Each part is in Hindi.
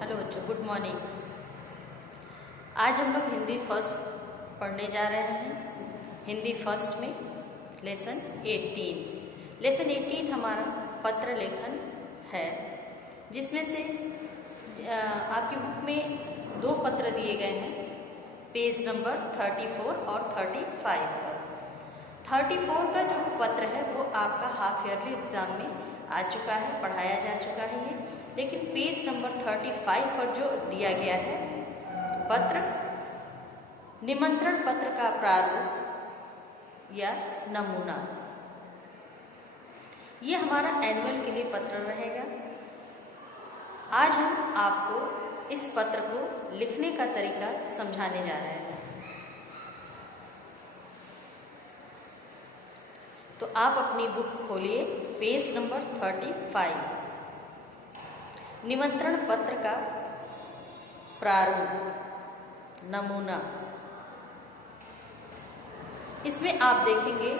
हेलो बच्चों, गुड मॉर्निंग। आज हम लोग हिंदी फर्स्ट पढ़ने जा रहे हैं। हिंदी फर्स्ट में लेसन 18 हमारा पत्र लेखन है, जिसमें से आपकी बुक में 2 पत्र दिए गए हैं, पेज नंबर 34 और 35 पर। 34 का जो पत्र है वो आपका हाफ ईयरली एग्ज़ाम में आ चुका है, पढ़ाया जा चुका है ये। लेकिन पेज नंबर 35 पर जो दिया गया है पत्र, निमंत्रण पत्र का प्रारूप या नमूना, ये हमारा एनुअल के लिए पत्र रहेगा। आज हम आपको इस पत्र को लिखने का तरीका समझाने जा रहे हैं। तो आप अपनी बुक खोलिए, पेज नंबर 35, निमंत्रण पत्र का प्रारूप नमूना। इसमें आप देखेंगे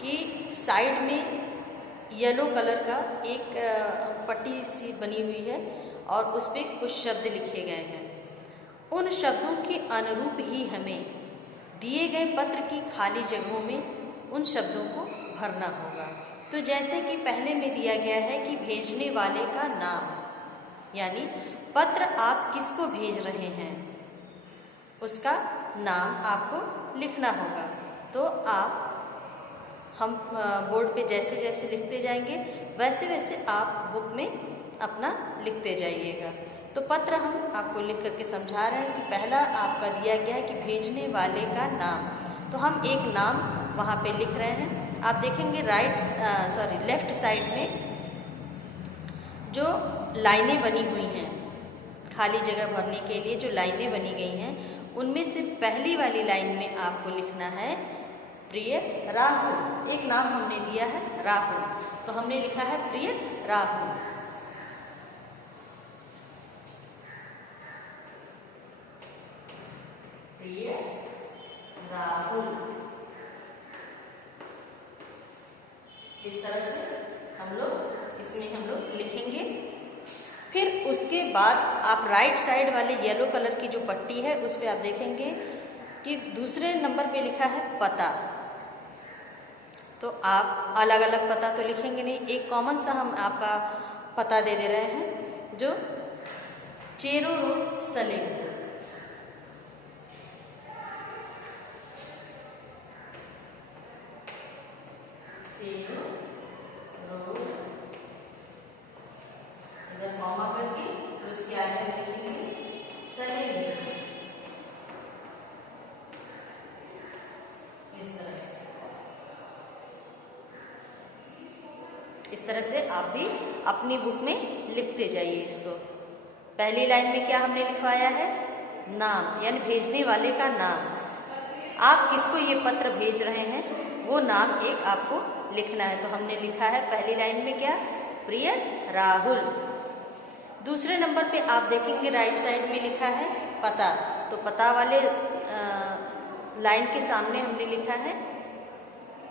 कि साइड में येलो कलर का एक पट्टी सी बनी हुई है और उस पर कुछ शब्द लिखे गए हैं। उन शब्दों के अनुरूप ही हमें दिए गए पत्र की खाली जगहों में उन शब्दों को भरना होगा। तो जैसे कि पहले में दिया गया है कि भेजने वाले का नाम, यानी पत्र आप किसको भेज रहे हैं उसका नाम आपको लिखना होगा। तो आप हम बोर्ड पे जैसे जैसे लिखते जाएंगे वैसे वैसे आप बुक में अपना लिखते जाइएगा। तो पत्र हम आपको लिख करके समझा रहे हैं कि पहला आपका दिया गया है कि भेजने वाले का नाम। तो हम एक नाम वहाँ पे लिख रहे हैं। आप देखेंगे लेफ्ट साइड में जो लाइनें बनी हुई हैं, खाली जगह भरने के लिए जो लाइनें बनी गई हैं, उनमें से पहली वाली लाइन में आपको लिखना है प्रिय राहुल। एक नाम हमने दिया है राहुल, तो हमने लिखा है प्रिय राहुल। प्रिय राहुल, इस तरह से हम लोग लिखेंगे। फिर उसके बाद आप राइट साइड वाले येलो कलर की जो पट्टी है उस पर आप देखेंगे कि दूसरे नंबर पे लिखा है पता। तो आप अलग अलग पता तो लिखेंगे नहीं, एक कॉमन सा हम आपका पता दे दे रहे हैं, जो चेरो रोड सलेमपुर। चेरो रोड, इधर कॉमा करके तो उसके आगे लिखेंगे सलेमपुर। इस तरह से आप भी अपनी बुक में लिखते जाइए इसको। पहली लाइन में क्या हमने लिखवाया है, नाम, यानी भेजने वाले का नाम। आप किसको ये पत्र भेज रहे हैं वो नाम एक आपको लिखना है। तो हमने लिखा है पहली लाइन में क्या, प्रिय राहुल। दूसरे नंबर पे आप देखेंगे राइट साइड में लिखा है पता। तो पता वाले लाइन के सामने हमने लिखा है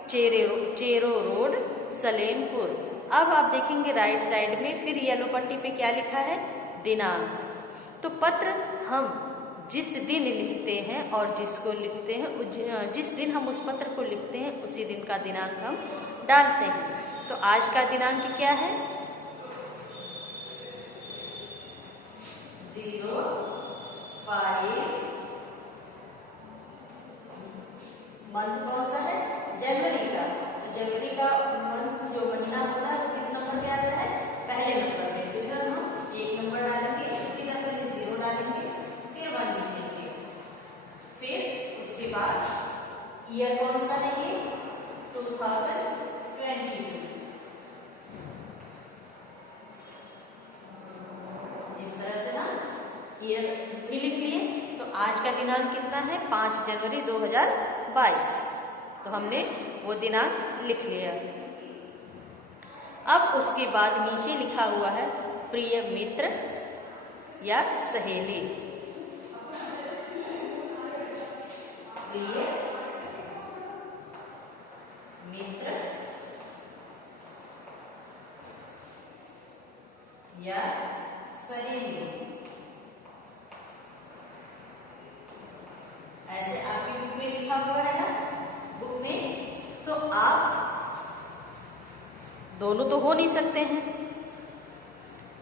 चेरो रोड सलेमपुर। अब आप देखेंगे राइट साइड में फिर येलो पट्टी पे क्या लिखा है, दिनांक। तो पत्र हम जिस दिन लिखते हैं और जिसको लिखते हैं, जिस दिन हम उस पत्र को लिखते हैं उसी दिन का दिनांक हम डालते हैं। तो आज का दिनांक क्या है, 05। मंथ कौन सा है, जनवरी का। तो जनवरी का मंथ जो महीना होता है वो किस नंबर पे आता है, पहले नंबर पे। तो इधर हम 1 नंबर डालेंगे, इसके पहले 0 डालेंगे, फिर 1 लिखेंगे। फिर उसके बाद ईयर कौन सा है ये, 2022। इस तरह से ना ईयर भी लिख लिए। तो आज का दिनांक कितना है, 5 जनवरी 2022। तो हमने वो दिनांक लिख लिया। अब उसके बाद नीचे लिखा हुआ है प्रिय मित्र या सहेली। प्रिय मित्र या सहेली। ऐसे आपकी बुक में लिखा हुआ है ना, बुक में। तो आप दोनों तो हो नहीं सकते हैं,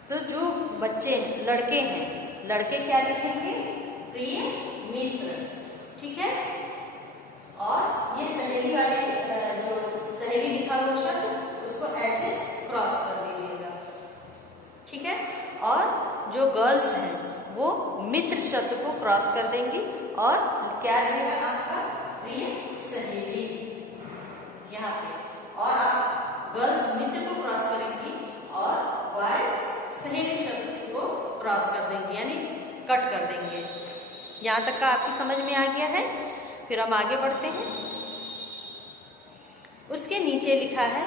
तो जो बच्चे हैं, लड़के हैं, लड़के क्या लिखेंगे? प्रिय मित्र, ठीक है। और ये सहेली वाले जो सहेली लिखा हुआ शब्द, उसको ऐसे क्रॉस कर दीजिएगा, ठीक है। और जो गर्ल्स हैं वो मित्र शब्द को क्रॉस कर देंगी और क्या रहेगा आपका? प्रिय सहेली यहाँ पे। और आप गर्ल्स मित्र को क्रॉस करेंगी और बॉयज सहेली शब्द को क्रॉस कर देंगे, यानी कट कर देंगे। यहाँ तक का आपकी समझ में आ गया है। फिर हम आगे बढ़ते हैं। उसके नीचे लिखा है,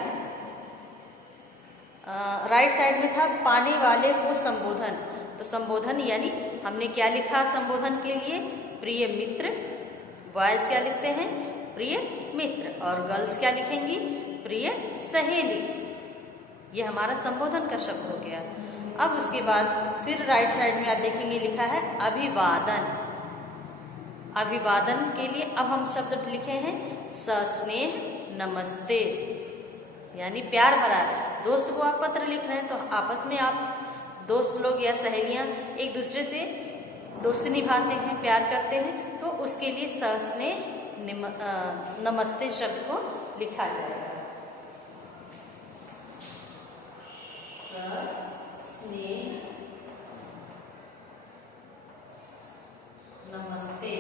राइट साइड में था पाने वाले को संबोधन। तो संबोधन यानी हमने क्या लिखा संबोधन के लिए? प्रिय मित्र। बॉयज क्या लिखते हैं? प्रिय मित्र। और गर्ल्स क्या लिखेंगी? प्रिय सहेली। ये हमारा संबोधन का शब्द हो गया। अब उसके बाद फिर राइट साइड में आप देखेंगे लिखा है अभिवादन। अभिवादन के लिए अब हम शब्द लिखे हैं सस्नेह नमस्ते, यानी प्यार भरा। दोस्त को आप पत्र लिख रहे हैं तो आपस में आप दोस्त लोग या सहेलियां एक दूसरे से दोस्ती निभाते हैं, प्यार करते हैं, तो उसके लिए सस्नेह नमस्ते शब्द को लिखा जाएगा। सस्नेह नमस्ते।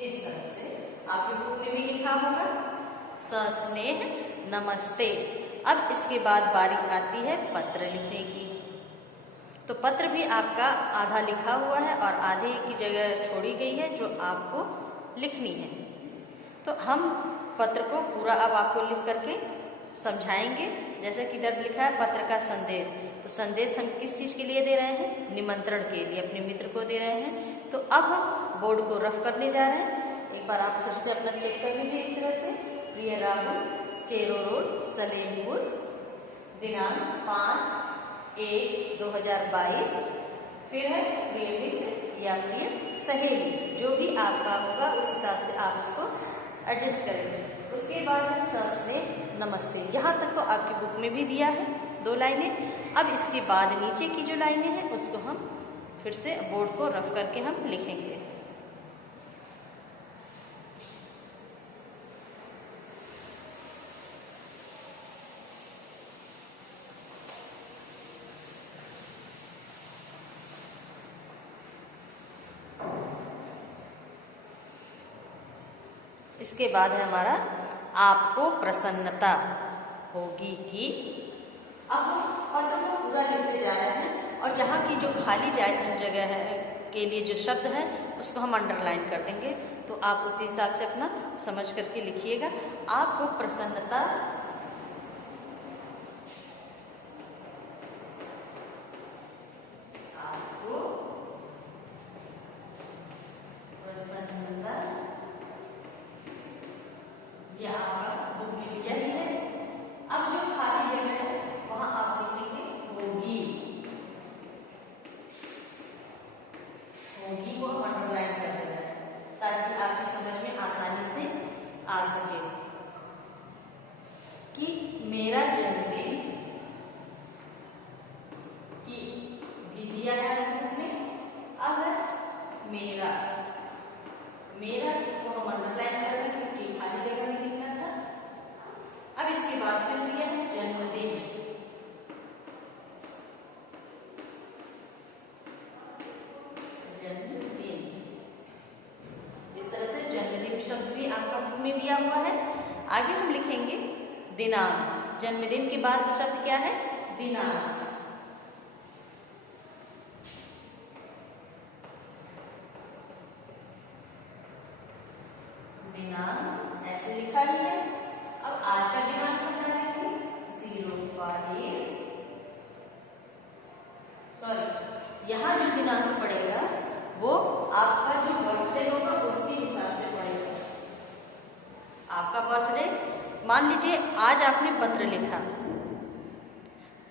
इस तरह से आपकी बुक में भी लिखा होगा सस्नेह नमस्ते। अब इसके बाद बारी आती है पत्र लिखने की। तो पत्र भी आपका आधा लिखा हुआ है और आधे की जगह छोड़ी गई है जो आपको लिखनी है। तो हम पत्र को पूरा अब आपको लिख करके समझाएंगे। जैसे कि इधर लिखा है पत्र का संदेश। तो संदेश हम किस चीज़ के लिए दे रहे हैं? निमंत्रण के लिए, अपने मित्र को दे रहे हैं। तो अब हम बोर्ड को रफ करने जा रहे हैं। एक बार आप फिर से अपना चेक कर लीजिए इस तरह से। प्रिय राहुल, चेरो रोड, सलेमपुर, दिनांक 5/1/2022। फिर है प्रिय मित्र या प्रिय सहेली, जो भी आपका होगा उस हिसाब से आप उसको एडजस्ट करेंगे। उसके बाद है सस्नेह नमस्ते। यहाँ तक तो आपकी बुक में भी दिया है 2 लाइनें। अब इसके बाद नीचे की जो लाइनें हैं उसको हम फिर से बोर्ड को रफ करके हम लिखेंगे। इसके बाद है हमारा आपको प्रसन्नता होगी कि। अब हम पत्र को पूरा लिखते जा रहे हैं और जहाँ की जो खाली जगह है के लिए जो शब्द है उसको हम अंडरलाइन कर देंगे। तो आप उसी हिसाब से अपना समझ करके लिखिएगा। आपको प्रसन्नता या बुक में लिखा ही है। अब जो खाली जगह है वहां आप लिखेंगे होगी। होगी को हम अंडरलाइन कर देना है ताकि आपकी समझ में आसानी से आ सके कि मेरा जन्मदिन की भी दिया है बुक में। अगर मेरा को हम अंडरलाइन कर दें क्योंकि खाली जगह में लिखना था। अब इसके बाद फिर दिया है जन्मदिन। जन्मदिन इस तरह से जन्मदिन शब्द भी आपका बुक में दिया हुआ है। आगे हम लिखेंगे दिनांक। जन्मदिन के बाद शब्द क्या है? दिनांक। दिनांक ऐसे लिखा ही है। अब आज का दिनांक कितना है? 05 सॉरी, यहाँ जो दिनांक पड़ेगा वो आपका जो बर्थडे होगा उसके हिसाब से पड़ेगा। आपका बर्थडे मान लीजिए आज आपने पत्र लिखा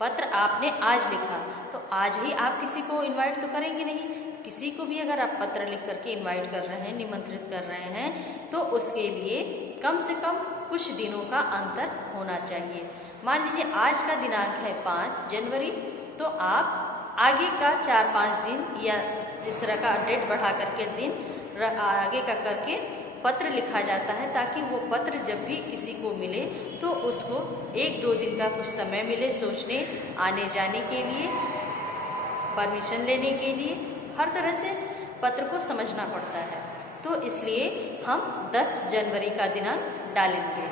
पत्र आपने आज लिखा तो आज ही आप किसी को इनवाइट तो करेंगे नहीं। किसी को भी अगर आप पत्र लिख करके इनवाइट कर रहे हैं, निमंत्रित कर रहे हैं, तो उसके लिए कम से कम कुछ दिनों का अंतर होना चाहिए। मान लीजिए आज का दिनांक है 5 जनवरी, तो आप आगे का 4-5 दिन या इस तरह का डेट बढ़ा करके दिन आगे का करके पत्र लिखा जाता है, ताकि वो पत्र जब भी किसी को मिले तो उसको 1-2 दिन का कुछ समय मिले सोचने आने जाने के लिए, परमिशन लेने के लिए। हर तरह से पत्र को समझना पड़ता है, तो इसलिए हम 10 जनवरी का दिनांक डालेंगे।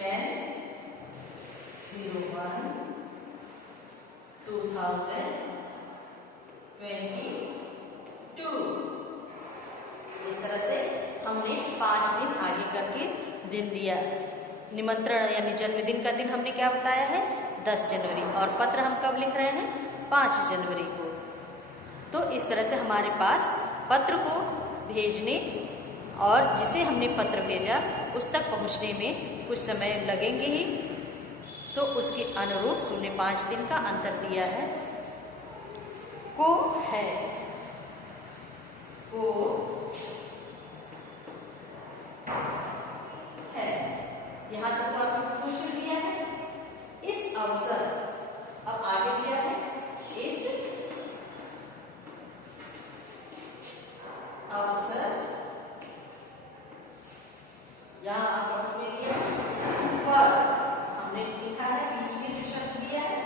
10/01/2022। इस तरह से हमने 5 दिन आगे करके दिन दिया। निमंत्रण यानी जन्मदिन का दिन हमने क्या बताया है, 10 जनवरी, और पत्र हम कब लिख रहे हैं, 5 जनवरी को। तो इस तरह से हमारे पास पत्र को भेजने और जिसे हमने पत्र भेजा उस तक पहुंचने में कुछ समय लगेंगे ही, तो उसके अनुरूप हमने 5 दिन का अंतर दिया है। को है, को है, यहाँ तक तो आपको पूछ दिया है। इस अवसर, अब आगे दिया है इस अवसर, यहाँ आपको दिया पर, हमने लिखा है बीच में जो शब्द दिया है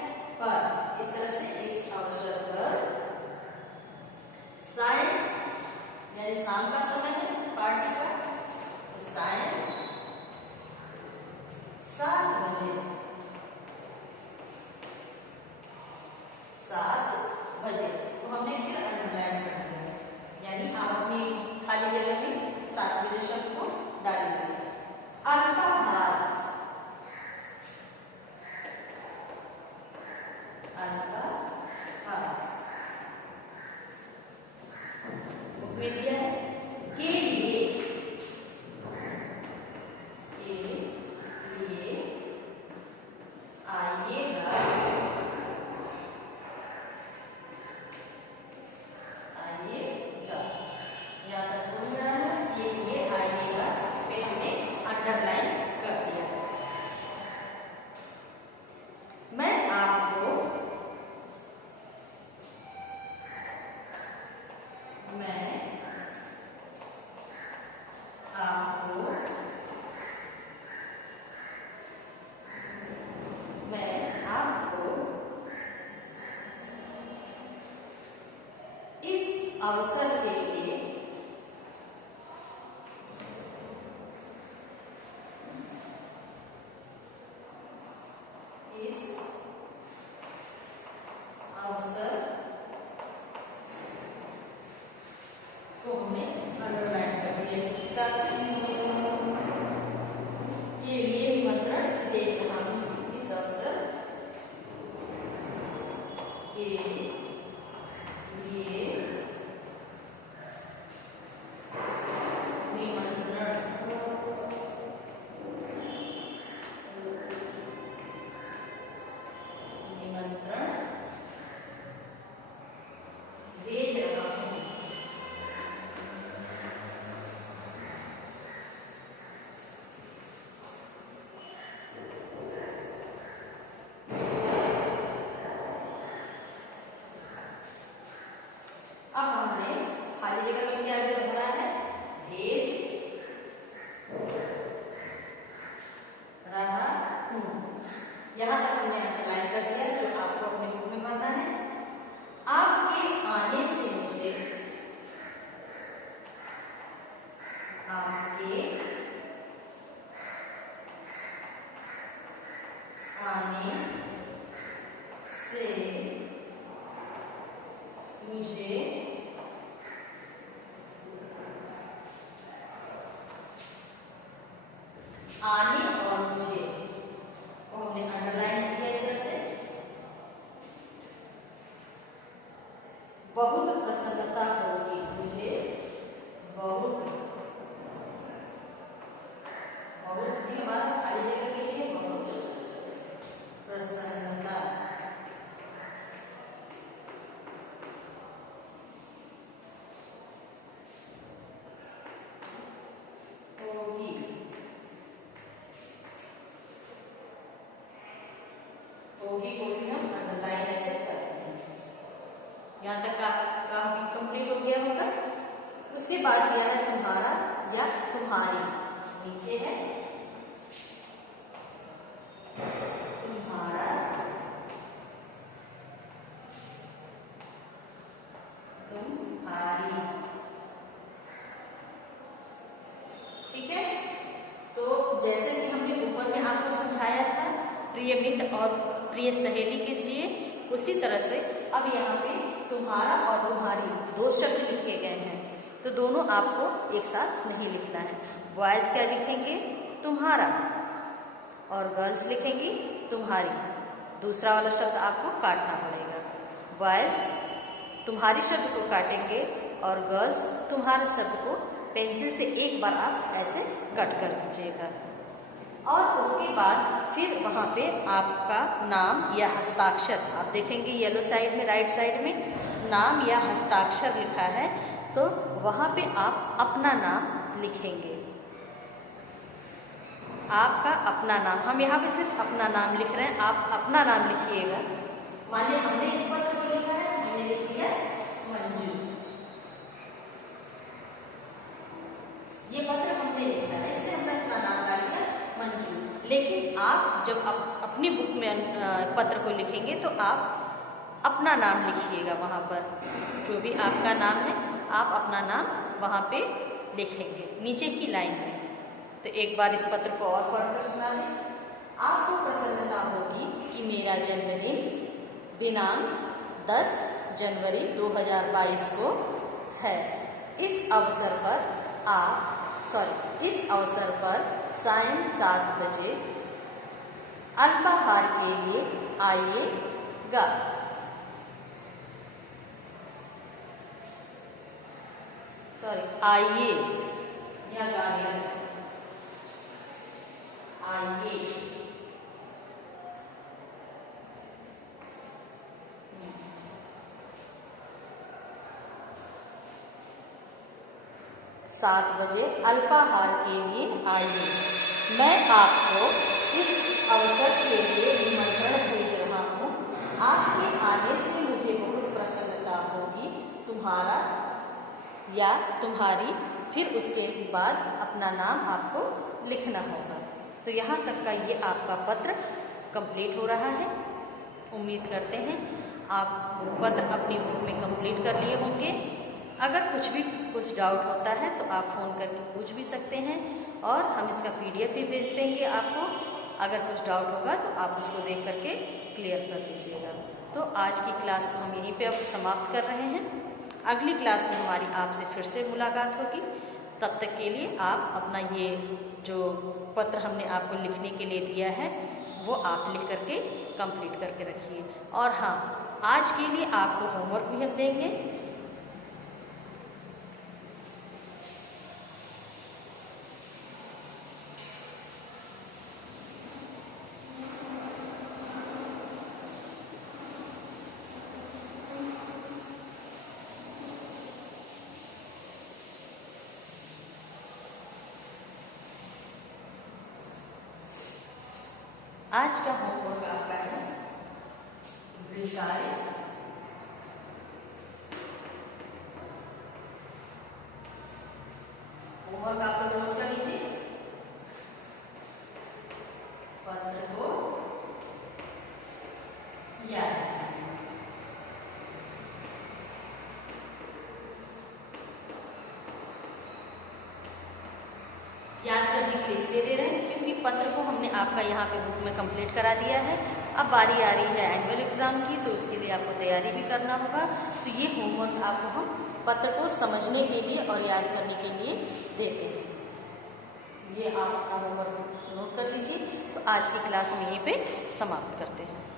पर। इस तरह से इस अवसर पर सायं यानी शाम का समय है पार्टी का, तो सायं 7 बजे, 7 बजे, तो हमने फिर अंडरलाइन कर दिया, यानी आप अपनी खाली जगह में 7 बजे शब्द को डालेंगे। अल्पाहार, अल्पाहार उसमें दिया है के लिए, आइएगा, आइएगा, यहाँ तक बोल रहा है के लिए आइएगा पे हमने अंडरलाइन कर दिया। मैं आपको इस अवसर के लिए इस अवसर को हमने अंडरलाइन कर दिया। इस प्रकार से के लिए निमंत्रण भेज रहा हूं। इस अवसर के लिए निमंत्रण भेज रहा हूं। अब हमने खाली जगह में क्या भरा है, भेज रहा हूं। यहां तक हमने अंडरलाइन कर दिया, जो आपको अपने बुक में भरना है। आपके आने से मुझे, आपके आने से मुझे आने और मुझे को हमने अंडरलाइन किया इस तरह से। बहुत प्रसन्नता होगी मुझे, बहुत होगी को भी हम अंडरलाइन ऐसे करते हैं। यहाँ तक का कंप्लीट हो गया होगा। उसके बाद यह है तुम्हारा या तुम्हारी, नीचे है तुम्हारा, तुम्हारी, ठीक है। तो जैसे कि हमने ऊपर में आपको समझाया था प्रिय मित्र और प्रिय सहेली किस लिए, उसी तरह से अब यहाँ पे तुम्हारा और तुम्हारी दो शब्द लिखे गए हैं, तो दोनों आपको एक साथ नहीं लिखना है। बॉयज क्या लिखेंगे, तुम्हारा, और गर्ल्स लिखेंगी तुम्हारी। दूसरा वाला शब्द आपको काटना पड़ेगा। बॉयज तुम्हारी शब्द को काटेंगे और गर्ल्स तुम्हारे शब्द को पेंसिल से एक बार आप ऐसे कट कर दीजिएगा। और उसके बाद फिर वहाँ पे आपका नाम या हस्ताक्षर आप देखेंगे, येलो साइड में, राइट साइड में नाम या हस्ताक्षर लिखा है, तो वहाँ पे आप अपना नाम लिखेंगे। आपका अपना नाम, हम यहाँ पे सिर्फ अपना नाम लिख रहे हैं, आप अपना नाम लिखिएगा। मानिए हमने इस पत्र को लिखा है, हमने लिख दिया मंजू, ये पत्र हमने लिखा है, इसमें हमने अपना नाम डाल दिया मंजू। लेकिन आप जब अपनी बुक में पत्र को लिखेंगे तो आप अपना नाम लिखिएगा। वहाँ पर जो भी आपका नाम है आप अपना नाम वहाँ पे लिखेंगे नीचे की लाइन में। तो एक बार इस पत्र को और पढ़कर सुना लें। आपको प्रसन्नता होगी कि मेरा जन्मदिन दिनांक 10 जनवरी 2022 को है। इस अवसर पर सायं 7 बजे अल्पाहार के लिए आइएगा। आइए, यह गालियाँ आइए। सात बजे अल्पाहार के लिए आइए। मैं आपको इस अवसर के लिए निमंत्रण भेज रहा हूँ। आपके आने से मुझे बहुत प्रसन्नता होगी। तुम्हारा या तुम्हारी, फिर उसके बाद अपना नाम आपको लिखना होगा। तो यहाँ तक का ये आपका पत्र कंप्लीट हो रहा है। उम्मीद करते हैं आप पत्र अपनी बुक में कंप्लीट कर लिए होंगे। अगर कुछ डाउट होता है तो आप फ़ोन करके पूछ भी सकते हैं और हम इसका PDF भी भेज देंगे आपको। अगर कुछ डाउट होगा तो आप उसको देख करके क्लियर कर दीजिएगा। तो आज की क्लास को हम यहीं पे अब समाप्त कर रहे हैं। अगली क्लास में हमारी आपसे फिर से मुलाकात होगी। तब तक के लिए आप अपना ये जो पत्र हमने आपको लिखने के लिए दिया है वो आप लिख करके कंप्लीट करके रखिए। और हाँ, आज के लिए आपको होमवर्क भी हम देंगे। आज का होमवर्क आपका है विषय होमवर्क आपको नोट कर लीजिए। पत्र को याद करने के लिए इसलिए दे रहे हैं क्योंकि पत्र को हमने आपका यहाँ पे बुक में कंप्लीट करा दिया है। अब बारी आ रही है एनुअल एग्जाम की, तो उसके लिए आपको तैयारी भी करना होगा। तो ये होमवर्क आपको हम पत्र को समझने के लिए और याद करने के लिए देते हैं। ये आप अपना होमवर्क नोट कर लीजिए। तो आज की क्लास हम यहीं पे समाप्त करते हैं।